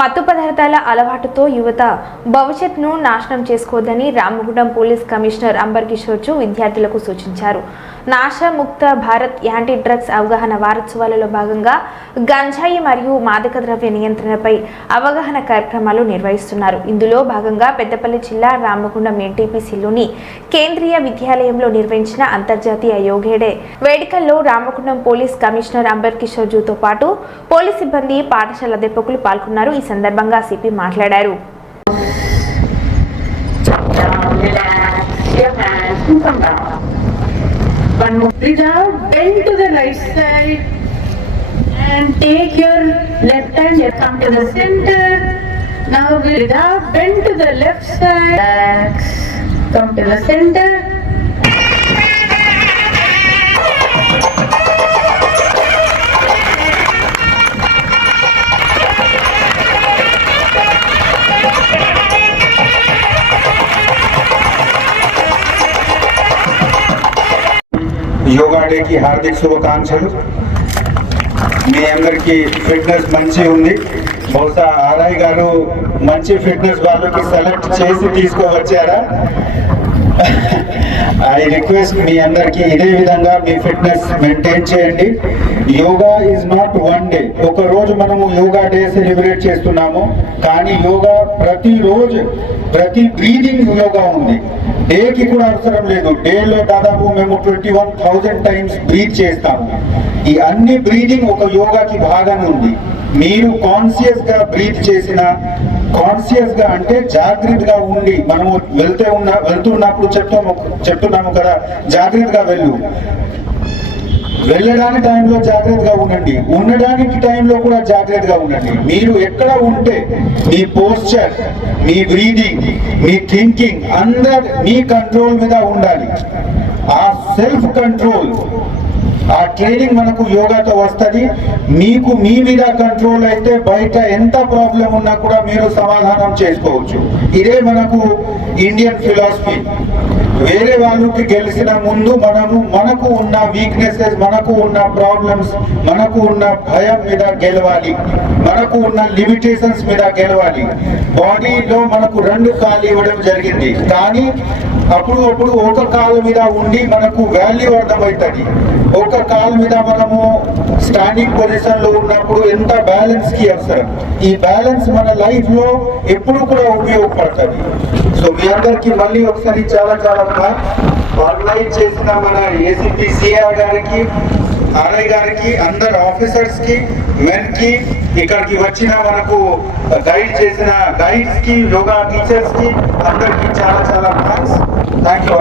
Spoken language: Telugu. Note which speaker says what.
Speaker 1: మత్తు పదార్థాల అలవాటుతో యువత భవిష్యత్ను నాశనం చేసుకోవద్దని రామగుండం పోలీస్ కమిషనర్ అంబర్ కిషోర్చు విద్యార్థులకు సూచించారు. నాశముక్త భారత్ యాంటీ డ్రగ్స్ అవగాహన వారోత్సవాలలో భాగంగా గంజాయి మరియు మాదక ద్రవ్య నియంత్రణపై అవగాహన కార్యక్రమాలు నిర్వహిస్తున్నారు. ఇందులో భాగంగా పెద్దపల్లి జిల్లా రామగుండం ఎన్టీపీసీలోని కేంద్రీయ విద్యాలయంలో నిర్వహించిన అంతర్జాతీయ యోగేడే వేడుకల్లో రామగుండం పోలీస్ కమిషనర్ అంబర్ కిషోర్జుతో పాటు పోలీస్ సిబ్బంది పాఠశాల అధ్యాపకులు పాల్గొన్నారు. ఈ సందర్భంగా సిపి మాట్లాడారు
Speaker 2: and. One more, bend to the right side and take your left hand, you come to the center. Now Vrida, bend to the left side, relax, come to the center.
Speaker 3: Yoga డేకి హార్దిక శుభాకాంక్షలు. మీ అందరికి ఫిట్నెస్ మంచి ఉంది. బహుశా ఆర్ఐ గారు మంచి ఫిట్నెస్ వాళ్ళకి సెలెక్ట్ చేసి తీసుకువచ్చారా? ఐ రిక్వెస్ట్ మీ అందరికీ ఇదే విధంగా మీ ఫిట్నెస్ మెయింటైన్ చేయండి. Yoga is not one day ఒక రోజు మనము యోగా డే సెలబ్రేట్ చేస్తున్నాము. కానీ యోగా ప్రతిరోజు ప్రతి బ్రీదింగ్ యోగా ఉంది. డేకి కూడా అవసరం లేదు. డేలో దాదాపు మేము twenty one thousand times breathe చేస్తాము. ఈ అన్ని బ్రీదింగ్ ఒక యోగాకి భాగం ఉంది. మీరు కాన్షియస్గా బ్రీత్ చేసిన కాన్షియస్గా అంటే జాగ్రత్తగా ఉండి మనము వెళ్తే ఉన్న వెళ్తున్నప్పుడు చెప్తాము చెప్తున్నాము కదా జాగ్రత్తగా వెళ్ళు. వెళ్ళడానికి టైంలో జాగ్రత్తగా ఉండండి. ఉండడానికి టైంలో కూడా జాగ్రత్తగా ఉండండి. మీరు ఎక్కడ ఉంటే మీ పోస్చర్ మీ బ్రీదింగ్ మీ థింకింగ్ అందరు మీ కంట్రోల్ మీద ఉండాలి. ఆ సెల్ఫ్ కంట్రోల్ ఆ ట్రైనింగ్ మనకు యోగాతో వస్తుంది. మీకు మీ మీద కంట్రోల్ అయితే బయట ఎంత ప్రాబ్లం ఉన్నా కూడా మీరు సమాధానం చేసుకోవచ్చు. ఇదే మనకు ఇండియన్ ఫిలాసఫీ. వేరే వాళ్ళకి గెలిచిన ముందు మనము మనకు ఉన్న వీక్నెసెస్ మనకు ఉన్న ప్రాబ్లమ్స్ మనకు ఉన్న భయం మీద గెలవాలి. మనకు ఉన్న లిమిటేషన్స్ మీద గెలవాలి. బాడీలో మనకు రెండు కాలు ఇవ్వడం జరిగింది. కానీ అప్పుడు అప్పుడు ఒక కాలు మీద ఉండి మనకు వాల్యూ అర్థమవుతుంది. ఒక కాలు మీద మనము స్టాండింగ్ పొజిషన్లో ఉన్నప్పుడు ఎంత బ్యాలెన్స్కి అవసరం? ఈ బ్యాలెన్స్ మన లైఫ్లో ఎప్పుడు కూడా ఉపయోగపడుతుంది. సో మీ అందరికి మళ్ళీ ఒకసారి చాలా చాలా ఆర్గనైజ్ చేసిన మన ఏసీపీ సిఆర్ గారికి ఆర్ఐ గారికి అందరు ఆఫీసర్స్కి మెన్కి ఇక్కడికి వచ్చిన మనకు గైడ్ చేసిన గైడ్స్కి యోగా టీచర్స్కి అందరికి చాలా చాలా థ్యాంక్స్ థ్యాంక్ యూ